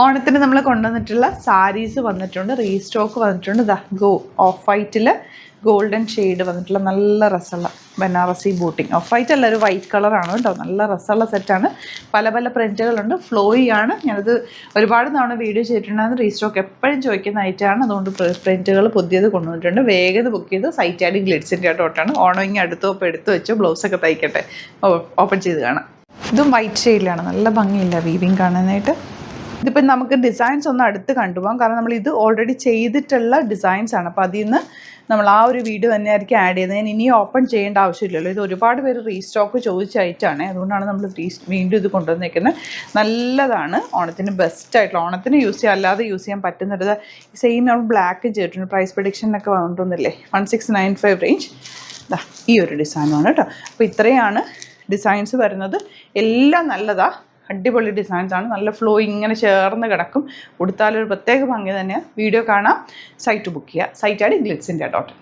ഓണത്തിന് നമ്മൾ കൊണ്ടുവന്നിട്ടുള്ള സാരീസ് വന്നിട്ടുണ്ട്, റീസ്റ്റോക്ക് വന്നിട്ടുണ്ട്. ഓഫ് വൈറ്റിൽ ഗോൾഡൻ ഷെയ്ഡ് വന്നിട്ടുള്ള നല്ല രസമുള്ള ബനാറസി ബൂട്ടിങ്. ഓഫ് വൈറ്റ് അല്ല, ഒരു വൈറ്റ് കളറാണ് കേട്ടോ. നല്ല രസമുള്ള സെറ്റാണ്. പല പല പ്രിൻറ്റുകളുണ്ട്. ഫ്ലോയി ആണ്. ഞാനത് ഒരുപാട് തവണ വീഡിയോ ചെയ്തിട്ടുണ്ടായിരുന്നു. റീസ്റ്റോക്ക് എപ്പോഴും ചോദിക്കുന്ന ഐറ്റമാണ്. അതുകൊണ്ട് പ്രിൻറ്റുകൾ പുതിയത് കൊണ്ടുവന്നിട്ടുണ്ട്. വേഗം ബുക്ക് ചെയ്ത് സൈറ്റ് ആഡ് ഗ്ലിറ്റ്സിൻ്റെ ഡോട്ടാണ്. ഓണം ഇങ്ങനെ എടുത്ത് വെച്ചോ. ബ്ലൗസൊക്കെ തയ്ക്കട്ടെ. ഓപ്പൺ ചെയ്ത് കാണാം. ഇതും വൈറ്റ് ഷെയ്ഡിലാണ്. നല്ല ഭംഗിയില്ല വീവിങ് കാണാനായിട്ട്. ഇതിപ്പോൾ നമുക്ക് ഡിസൈൻസ് ഒന്ന് അടുത്ത് കണ്ടുപോകാം. കാരണം നമ്മൾ ഇത് ഓൾറെഡി ചെയ്തിട്ടുള്ള ഡിസൈൻസ് ആണ്. അപ്പോൾ അതിൽ നിന്ന് നമ്മൾ ആ ഒരു വീഡിയോ തന്നെയായിരിക്കും ആഡ് ചെയ്യുന്നത്. ഞാൻ ഇനി ഓപ്പൺ ചെയ്യേണ്ട ആവശ്യമില്ലല്ലോ. ഇത് ഒരുപാട് പേര് റീസ്റ്റോക്ക് ചോദിച്ച ഐറ്റമാണ്. അതുകൊണ്ടാണ് നമ്മൾ വീണ്ടും ഇത് കൊണ്ടുവന്നേക്കുന്നത്. നല്ലതാണ്. ഓണത്തിന് ബെസ്റ്റായിട്ടുള്ള, ഓണത്തിന് യൂസ് ചെയ്യാം, അല്ലാതെ യൂസ് ചെയ്യാൻ പറ്റുന്നത്. സെയിം നമ്മൾ ബ്ലാക്ക് ചെയ്തിട്ടുണ്ട്. പ്രൈസ് പ്രഡിക്ഷനൊക്കെ കൊണ്ടുവന്നില്ലേ, 1695 റേഞ്ച്. ഈ ഒരു ഡിസൈനാണ് കേട്ടോ. അപ്പോൾ ഇത്രയാണ് ഡിസൈൻസ് വരുന്നത്. എല്ലാം നല്ലതാണ്. അടിപൊളി ഡിസൈൻസ് ആണ്. നല്ല ഫ്ലോ ഇങ്ങനെ ചേർന്ന് കിടക്കും. ഉടുത്താലൊരു പ്രത്യേക ഭംഗി തന്നെയാണ്. വീഡിയോ കാണാം, സൈറ്റ് ബുക്ക് ചെയ്യുക. സൈറ്റ് ആഡ് ഗ്ലിറ്റ്സിൻ്റെ ഡോട്ട്.